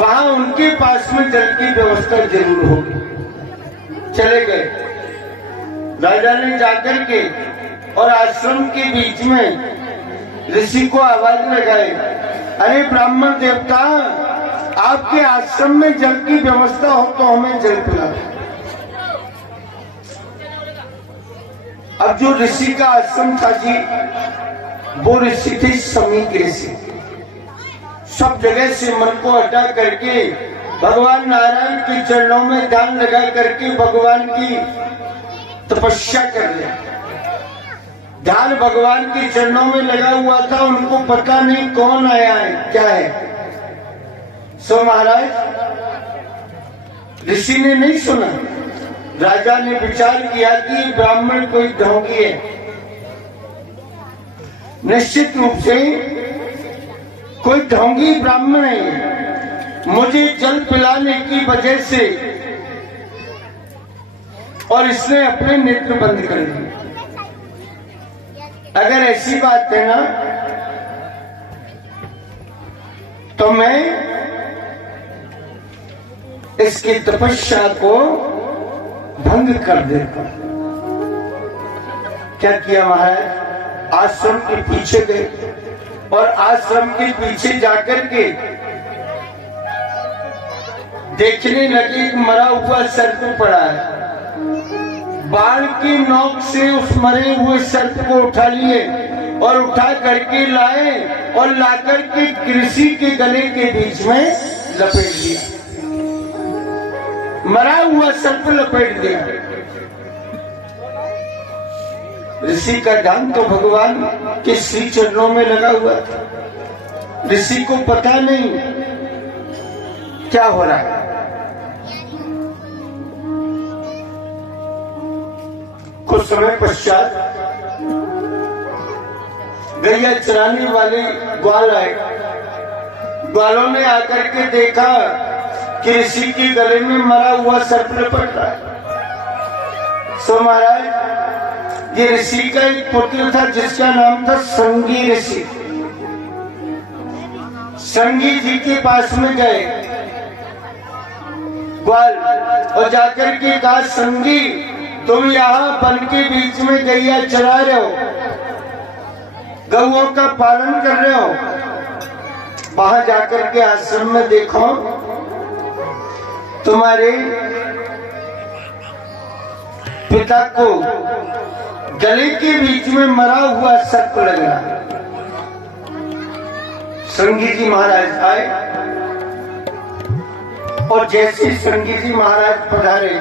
वहां उनके पास में जल की व्यवस्था जरूर होगी। चले गए, राजा ने जाकर के और आश्रम के बीच में ऋषि को आवाज लगाई, अरे ब्राह्मण देवता, आपके आश्रम में जल की व्यवस्था हो तो हमें जल पिला। अब जो ऋषि का आश्रम था जी, वो ऋषि थे समीक ऋषि। सब जगह से मन को हटा करके भगवान नारायण के चरणों में ध्यान लगा करके भगवान की तपस्या कर लिया। ध्यान भगवान के चरणों में लगा हुआ था, उनको पता नहीं कौन आया है, क्या है। सो महाराज, ऋषि ने नहीं सुना। राजा ने विचार किया कि ब्राह्मण कोई ढोंगी है, निश्चित रूप से कोई ढोंगी ब्राह्मण है, मुझे जल पिलाने की वजह से, और इसने अपने नेत्र बंद कर दिए। अगर ऐसी बात है ना, तो मैं इसकी तपस्या को भंग कर देता। क्या किया महाराज, आश्रम के पीछे गए और आश्रम के पीछे जाकर के देखने लगे कि मरा हुआ सर्प पड़ा है। बाण की नोक से उस मरे हुए सर्प को उठा लिए और उठा करके लाए और लाकर के ऋषि के गले के बीच में लपेट दिया। मरा हुआ सर्प लपेट दिया। ऋषि का ध्यान तो भगवान के श्री चरणों में लगा हुआ था। ऋषि को पता नहीं क्या हो रहा है। कुछ समय पश्चात गैया चराने वाले ग्वाल आए। ग्वालों ने आकर के देखा कि ऋषि के गले में मरा हुआ सर्प लपट रहा है। सो महाराज, ये ऋषि का एक पुत्र था जिसका नाम था संगी ऋषि। संगी जी के पास में गए ग्वाल और जाकर के कहा, संगी, तुम यहाँ वन के बीच में गैया चरा रहे हो, गौओं का पालन कर रहे हो। वहां जाकर के आश्रम में देखो, तुम्हारे पिता को गले के बीच में मरा हुआ सर्प लग रहा। संगी जी महाराज आए और जैसे संगी जी महाराज पधारे,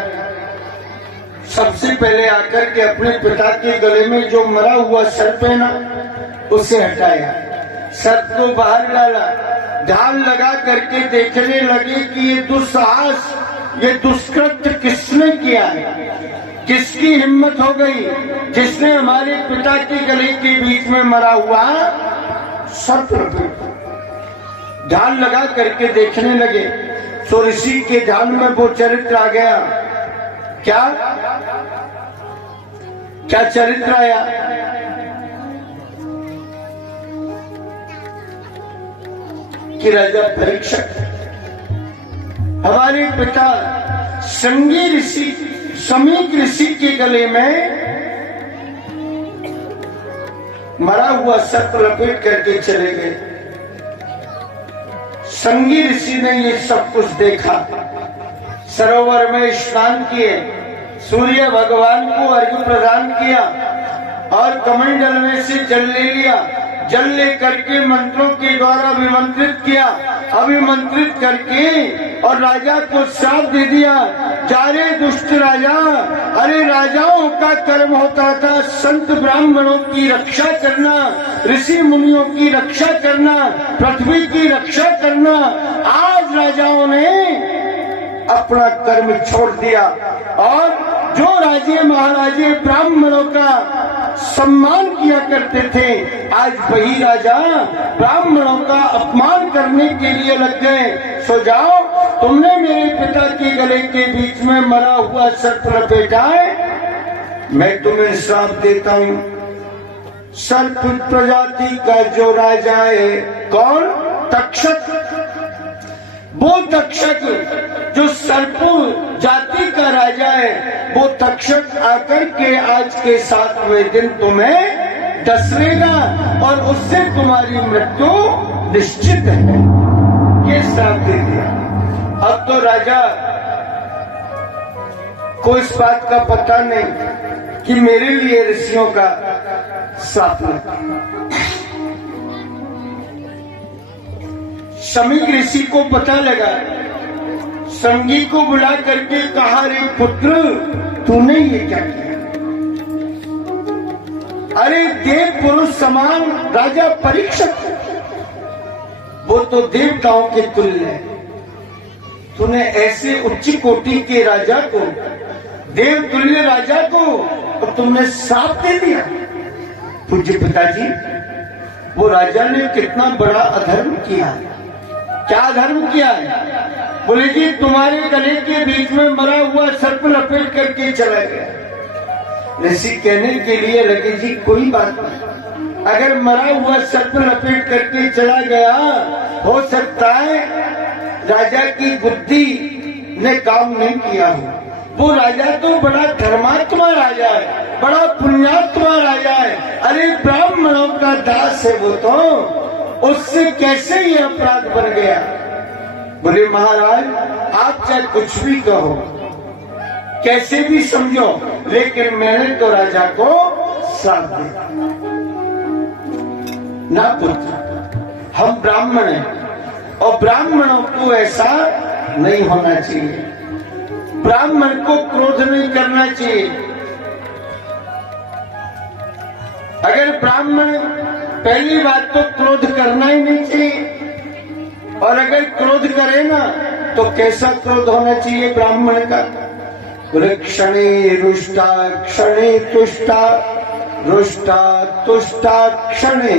सबसे पहले आकर के अपने पिता के गले में जो मरा हुआ सर्प है ना, उसे हटाया, सर्प को बाहर डाला, ध्यान लगा करके देखने लगे कि ये दुस्साहस, ये दुष्कृत्य किसने किया है, किसकी हिम्मत हो गई जिसने हमारे पिता के गले के बीच में मरा हुआ सर्प लपेटा। ध्यान लगा करके देखने लगे तो ऋषि के ध्यान में वो चरित्र आ गया। क्या क्या चरित्र आया? कि राजा परीक्षक, हमारे पिता संगी ऋषि, समीक ऋषि के गले में मरा हुआ सर्प लपेट करके चले गए। संगी ऋषि ने ये सब कुछ देखा, सरोवर में स्नान किए, सूर्य भगवान को अर्घ्य प्रदान किया और कमंडल में से जल ले लिया, जल लेकर के मंत्रों के द्वारा अभिमंत्रित किया, अभिमंत्रित करके और राजा को श्राप दे दिया, जा रे दुष्ट राजा। अरे राजाओं का कर्म होता था संत ब्राह्मणों की रक्षा करना, ऋषि मुनियों की रक्षा करना, पृथ्वी की रक्षा करना। आज राजाओं ने अपना कर्म छोड़ दिया और जो राजे महाराजे ब्राह्मणों का सम्मान किया करते थे, आज वही राजा ब्राह्मणों का अपमान करने के लिए लग गए। सो जाओ, तुमने मेरे पिता के गले के बीच में मरा हुआ सर्प लपेटा है, मैं तुम्हें श्राप देता हूँ। सर्प प्रजाति का जो राजा है, कौन? तक्षक। वो तक्षक जो सर्प जाति का राजा है, वो तक्षक आकर के आज के 7वें दिन तुम्हें डसरेगा और उससे तुम्हारी मृत्यु निश्चित है। ये श्राप दे दिया। अब तो राजा को इस बात का पता नहीं कि मेरे लिए ऋषियों का श्राप लगा। शमीक ऋषि को पता लगा, संगी को बुला करके कहा, रे पुत्र तूने ये क्या किया? अरे देव पुरुष समान राजा परीक्षक, वो तो देवताओं के तुल्य है, तूने ऐसे उच्च कोटि के राजा को, देव तुल्य राजा को, और तुमने श्राप दे दिया। पूज्य पिताजी, वो राजा ने कितना बड़ा अधर्म किया है। क्या अधर्म किया है? बोले जी तुम्हारे गले के बीच में मरा हुआ सर्प लपेट करके चला गया। ऋषि कहने के लिए लगे, जी कोई बात नहीं, अगर मरा हुआ सर्प लपेट करके चला गया, हो सकता है राजा की बुद्धि ने काम नहीं किया हो। वो राजा तो बड़ा धर्मात्मा राजा है, बड़ा पुण्यात्मा राजा है। अरे ब्राह्मणों का दास है वो तो, उससे कैसे ये अपराध बन गया? बोले महाराज आप चाहे कुछ भी कहो, कैसे भी समझो, लेकिन मैंने तो राजा को श्राप दिया। ना पुत्र, हम ब्राह्मण हैं और ब्राह्मणों को ऐसा नहीं होना चाहिए। ब्राह्मण को क्रोध नहीं करना चाहिए। अगर ब्राह्मण, पहली बात तो क्रोध करना ही नहीं चाहिए, और अगर क्रोध करे ना तो कैसा क्रोध होना चाहिए ब्राह्मण का? क्षणे रुष्टा क्षणे तुष्टा, रुष्टा तुष्टा क्षणे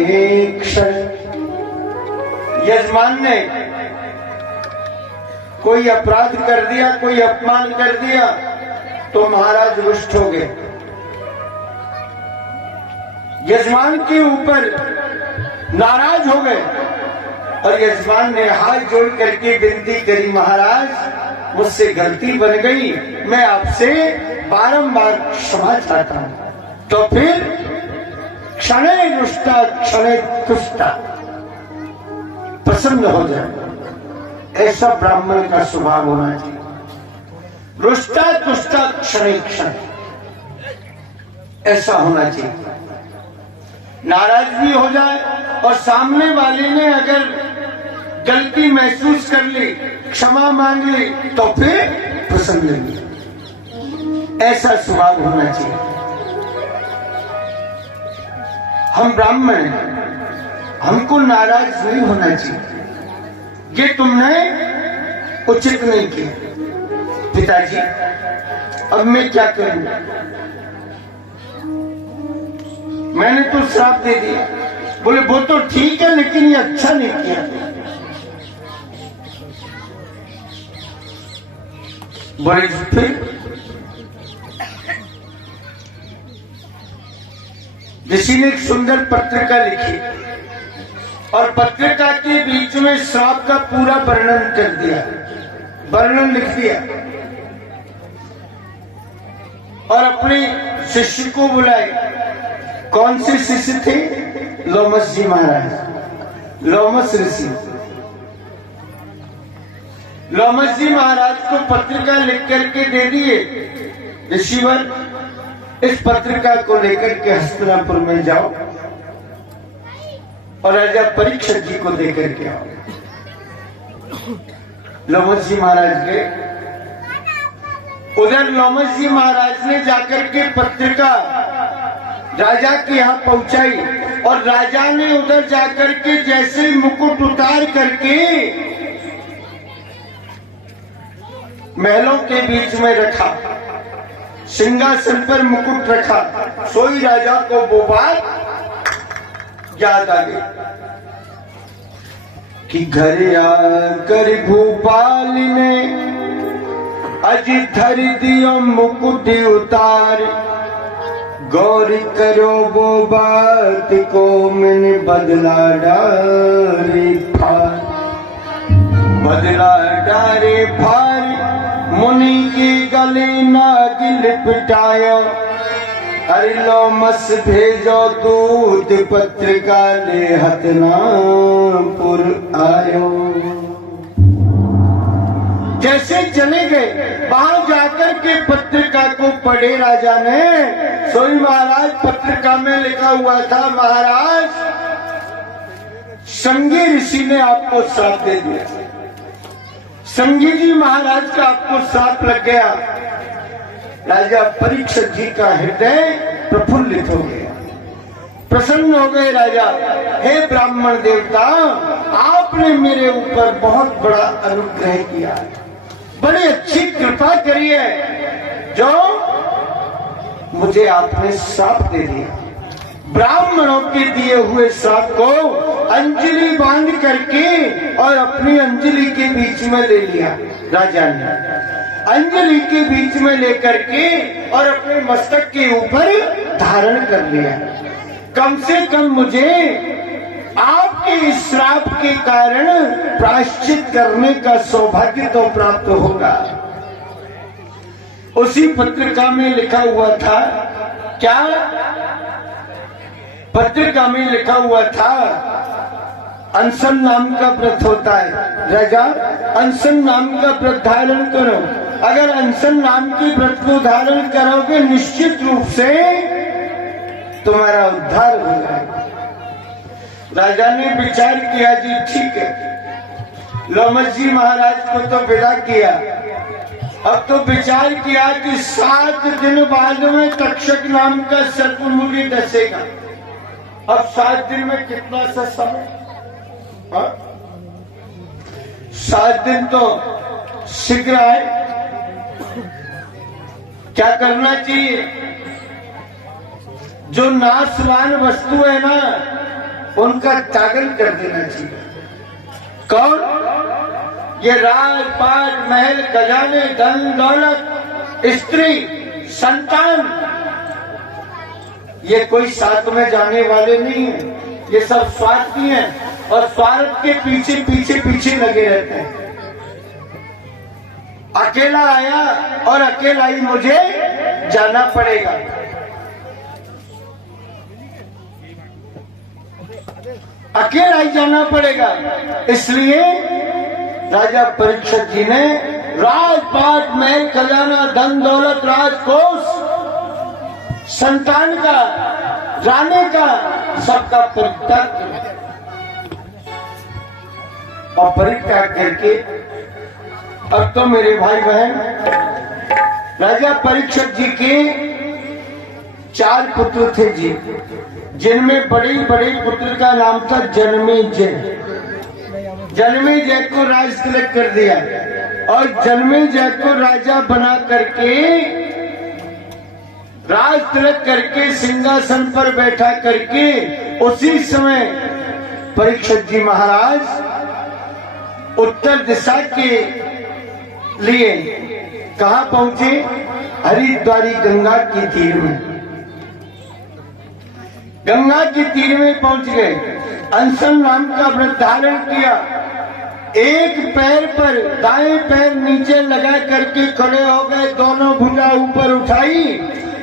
क्षण। यजमान ने कोई अपराध कर दिया, कोई अपमान कर दिया, तो महाराज रुष्ट हो गए। यजमान के ऊपर नाराज हो गए और यजमान ने हाथ जोड़ करके विनती करी, महाराज मुझसे गलती बन गई, मैं आपसे बारंबार क्षमा चाहता हूं। तो फिर क्षणे रुष्टा क्षणे तुष्टा, प्रसन्न हो जाए, ऐसा ब्राह्मण का स्वभाव होना चाहिए। रुष्टा तुष्टा क्षणे क्षण, ऐसा होना चाहिए। नाराज भी हो जाए और सामने वाले ने अगर गलती महसूस कर ली, क्षमा मांग ली, तो फिर प्रसन्न नहीं, ऐसा स्वभाव होना चाहिए। हम ब्राह्मण हैं, हमको नाराज नहीं होना चाहिए। ये तुमने उचित नहीं किया। पिताजी अब मैं क्या करूं? मैंने तो श्राप दे दिया। बोले वो तो ठीक है, लेकिन ये अच्छा नहीं किया। बोले फिर? ऋषि ने एक सुंदर पत्रिका लिखी और पत्रिका के बीच में श्राप का पूरा वर्णन कर दिया, वर्णन लिख दिया, और अपने शिष्य को बुलाए। कौन से शिष्य थे? लोमस जी महाराज, लोमस ऋषि। लोमस जी महाराज को पत्रिका लिख करके दे दिए, ऋषिवर इस पत्रिका को लेकर के हस्तिनापुर में जाओ और राजा परीक्षित जी को दे करके आओ। लोमस जी महाराज गए। उधर लोमस जी महाराज ने जाकर के पत्रिका राजा के यहाँ पहुंचाई और राजा ने उधर जाकर के जैसे मुकुट उतार करके महलों के बीच में रखा, सिंहासन पर मुकुट रखा, सोई राजा को वो बात याद आ गई कि घर आकर भूपाल ने अज धर दियो मुकुट उतार, गौर करो वो बात को मैंने बदला डारी फार। बदला डारे फार मुनि की गले नागिल पिटायो, अरे लो मस भेजो दूत पत्रिका ले हतनापुर आयो। जैसे चले गए वहां जाकर के पत्रिका को पढ़े राजा ने। सोई महाराज पत्रिका में लिखा हुआ था, महाराज संगी ऋषि ने आपको श्राप दे दिया। संगी जी महाराज का आपको श्राप लग गया। राजा परीक्षित जी का हृदय प्रफुल्लित हो गया, प्रसन्न हो गए राजा। हे ब्राह्मण देवता, आपने मेरे ऊपर बहुत बड़ा अनुग्रह किया, बड़ी अच्छी कृपा करी है जो मुझे आपने श्राप दे दिया। ब्राह्मणों के दिए हुए श्राप को अंजलि बांध करके और अपनी अंजलि के बीच में ले लिया राजा ने। अंजलि के बीच में लेकर के और अपने मस्तक के ऊपर धारण कर लिया। कम से कम मुझे आपके इस श्राप के कारण प्रायश्चित करने का सौभाग्य तो प्राप्त होगा। उसी पत्रिका में लिखा हुआ था, क्या पत्रिका में लिखा हुआ था, अनशन नाम का व्रत होता है। राजा अनशन नाम का व्रत धारण करो। अगर अनशन नाम की व्रत को धारण करोगे निश्चित रूप से तुम्हारा उद्धार हो जाएगा। राजा ने विचार किया, जी ठीक है। लोमस जी महाराज को तो विदा किया। अब तो विचार किया कि 7 दिन बाद में तक्षक नाम का सर्पमुनि डसेगा। अब 7 दिन में कितना सा समय, 7 दिन तो शीघ्र आए। क्या करना चाहिए? जो नाशवान वस्तु है ना, उनका त्यागन कर देना चाहिए। कौन? ये राजपाट, महल, खजाने, धन दौलत, स्त्री, संतान, ये कोई साथ में जाने वाले नहीं है। ये सब स्वार्थी हैं और स्वार्थ के पीछे पीछे पीछे लगे रहते हैं। अकेला आया और अकेला ही मुझे जाना पड़ेगा। अकेला ही जाना पड़ेगा। इसलिए राजा परीक्षित जी ने राजपाट, महल, खजाना, धन दौलत, राजकोष, संतान का, रानी का, सबका परित्याग और परित्याग करके अब तो मेरे भाई बहन, राजा परीक्षित जी के 4 पुत्र थे जी, जिनमें बड़े बड़े पुत्र का नाम था जन्मेजय। जन्मेजय को राज तिलक कर दिया और जन्मेजय को राजा बना करके, राज तिलक करके सिंहासन पर बैठा करके उसी समय परीक्षित जी महाराज उत्तर दिशा के लिए कहाँ पहुंचे? हरिद्वारी गंगा के तीर में। गंगा के तीर में पहुंच गए। अनशन नाम का व्रत धारण किया। एक पैर पर, दाएं पैर नीचे लगा करके खड़े हो गए, दोनों भुजा ऊपर उठाई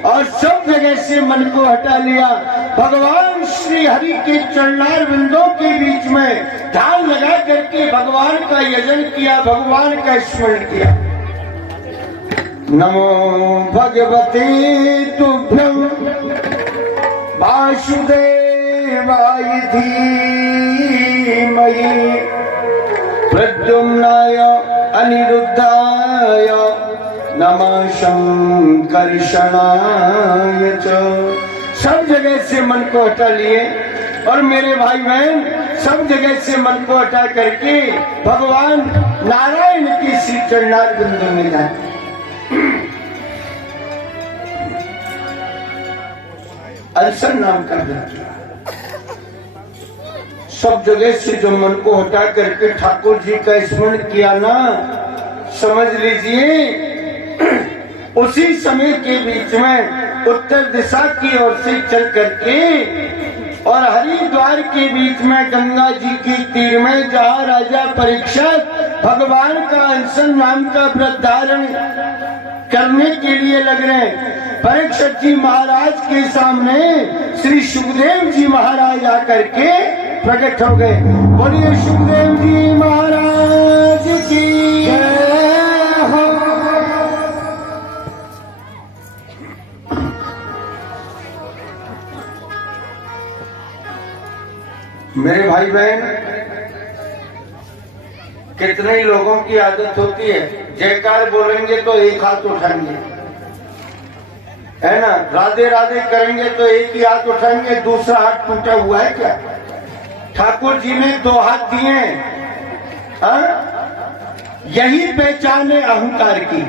और सब जगह से मन को हटा लिया। भगवान श्री हरि के चरणार बिंदों के बीच में ध्यान लगा करके भगवान का यजन किया, भगवान का स्मरण किया। नमो भगवते तुभ्यं वासुदेवाय धीमहि प्रद्युम्नाय अनिरुद्धाय नमः शंकर्षणाय च। सब जगह से मन को हटा लिए और मेरे भाई बहन सब जगह से मन को हटा करके भगवान नारायण की श्री चरणार बिंदु में जाए। अनशन नाम का व्रत, सब जगह से जो मन को हटा करके ठाकुर जी का स्मरण किया ना, समझ लीजिए उसी समय के बीच में उत्तर दिशा की ओर से चल करके और हरिद्वार के बीच में गंगा जी के तीर में जहाँ राजा परीक्षित भगवान का अनशन नाम का व्रत धारण करने के लिए लग रहे हैं। परीक्षित जी महाराज के सामने श्री सुखदेव जी महाराज आकर के प्रकट हो गए। बोलिए सुखदेव जी महाराज की जय हो। मेरे भाई बहन, कितने ही लोगों की आदत होती है जयकार बोलेंगे तो एक हाथ उठाएंगे, है ना, राधे राधे करेंगे तो एक ही हाथ उठाएंगे, दूसरा हाथ टूटा हुआ है क्या? ठाकुर जी ने 2 हाथ दिए। यही पहचान है अहंकार की,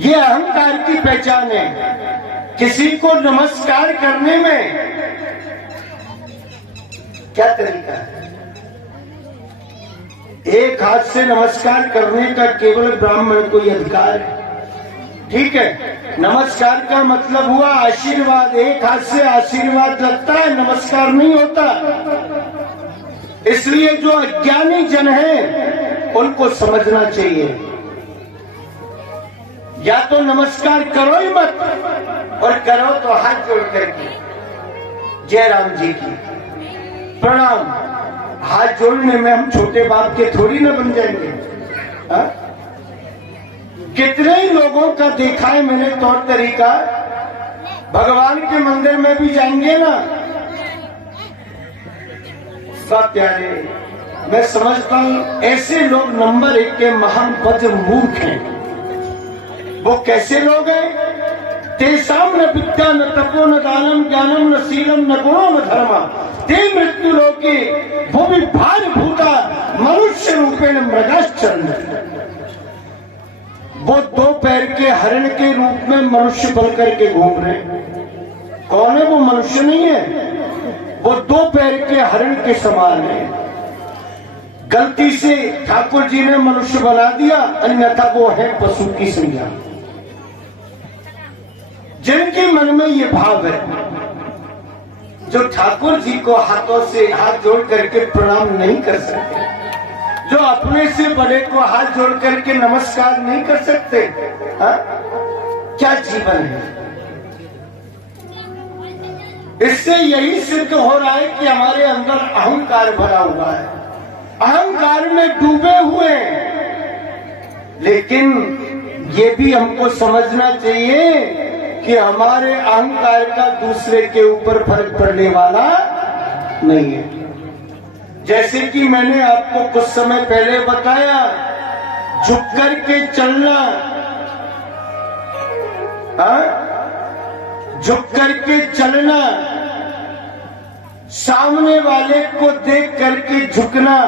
ये अहंकार की पहचान है। किसी को नमस्कार करने में क्या तरीका है? एक हाथ से नमस्कार करने का केवल ब्राह्मण को ही अधिकार है। ठीक है, नमस्कार का मतलब हुआ आशीर्वाद। एक हाथ से आशीर्वाद लगता है, नमस्कार नहीं होता। इसलिए जो अज्ञानी जन हैं उनको समझना चाहिए, या तो नमस्कार करो ही मत, और करो तो हाथ जोड़ करके जय राम जी की प्रणाम। हाथ जोड़ने में हम छोटे बाप के थोड़ी ना बन जाएंगे। कितने ही लोगों का देखा है मैंने तौर तरीका, भगवान के मंदिर में भी जाएंगे ना, सब प्यारे, मैं समझता हूं ऐसे लोग नंबर 1 के महान वज्र मूर्ख हैं। वो कैसे लोग हैं? तेसाम न विद्या न तपो न दानम ज्ञानम न शीलम न गुणो न धर्मा ते मृत्यु लोके वो भी भार भूता मनुष्य रूपेण मृगाश्चरण। वो 2 पैर के हरण के रूप में मनुष्य बन करके घूम रहे हैं। कौन है वो? मनुष्य नहीं है, वो 2 पैर के हरण के समान है। गलती से ठाकुर जी ने मनुष्य बना दिया, अन्यथा वो है पशु की संज्ञा। जिनके मन में ये भाव है, जो ठाकुर जी को हाथों से हाथ जोड़ करके प्रणाम नहीं कर सकते, जो अपने से बड़े को हाथ जोड़ करके नमस्कार नहीं कर सकते, क्या जीवन है? इससे यही सिद्ध हो रहा है कि हमारे अंदर अहंकार भरा हुआ है, अहंकार में डूबे हुए। लेकिन ये भी हमको समझना चाहिए कि हमारे अहंकार का दूसरे के ऊपर फर्क पड़ने वाला नहीं है। जैसे कि मैंने आपको कुछ समय पहले बताया, झुक करके चलना, झुक करके चलना, सामने वाले को देख करके झुकना,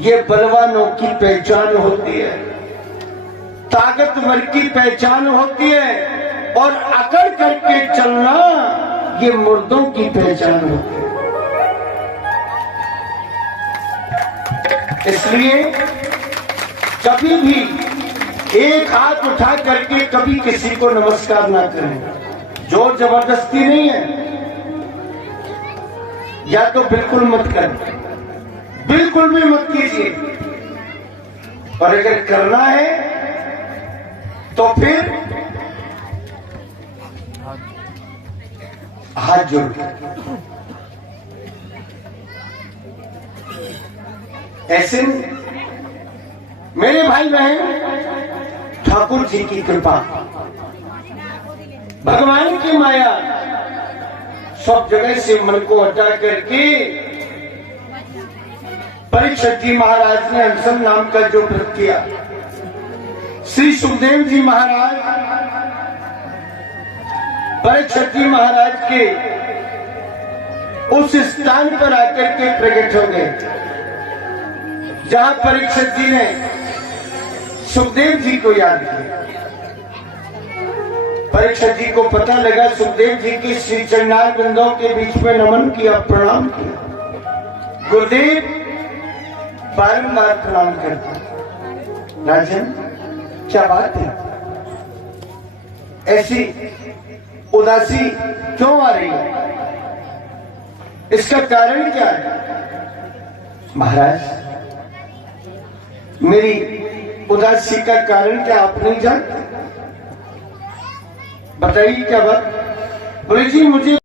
ये बलवानों की पहचान होती है, ताकतवर की पहचान होती है। और अकड़ करके चलना ये मुर्दों की पहचान होती है। इसलिए कभी भी एक हाथ उठा करके कभी किसी को नमस्कार ना करें। जोर जबरदस्ती नहीं है, या तो बिल्कुल मत करें, बिल्कुल भी मत कीजिए। और अगर करना है तो फिर हाथ जोड़ ऐसे। मेरे भाई बहन, ठाकुर जी की कृपा, भगवान की माया सब जगह से मन को हटा करके परीक्षित जी महाराज ने अनशन नाम का जो व्रत किया, श्री सुखदेव जी महाराज परीक्षित जी महाराज के उस स्थान पर आकर के प्रकट हो गए जहां परीक्षित जी ने सुखदेव जी को याद किया। परीक्षित जी को पता लगा, सुखदेव जी की श्री चरणार बिंदों के बीच में नमन किया, प्रणाम किया। गुरुदेव बारंबार प्रणाम करता, राजन क्या बात है, ऐसी उदासी क्यों आ रही है, इसका कारण क्या है? महाराज, मेरी उदासी का कारण क्या आप नहीं जानते? बताइए क्या बात? बोले जी मुझे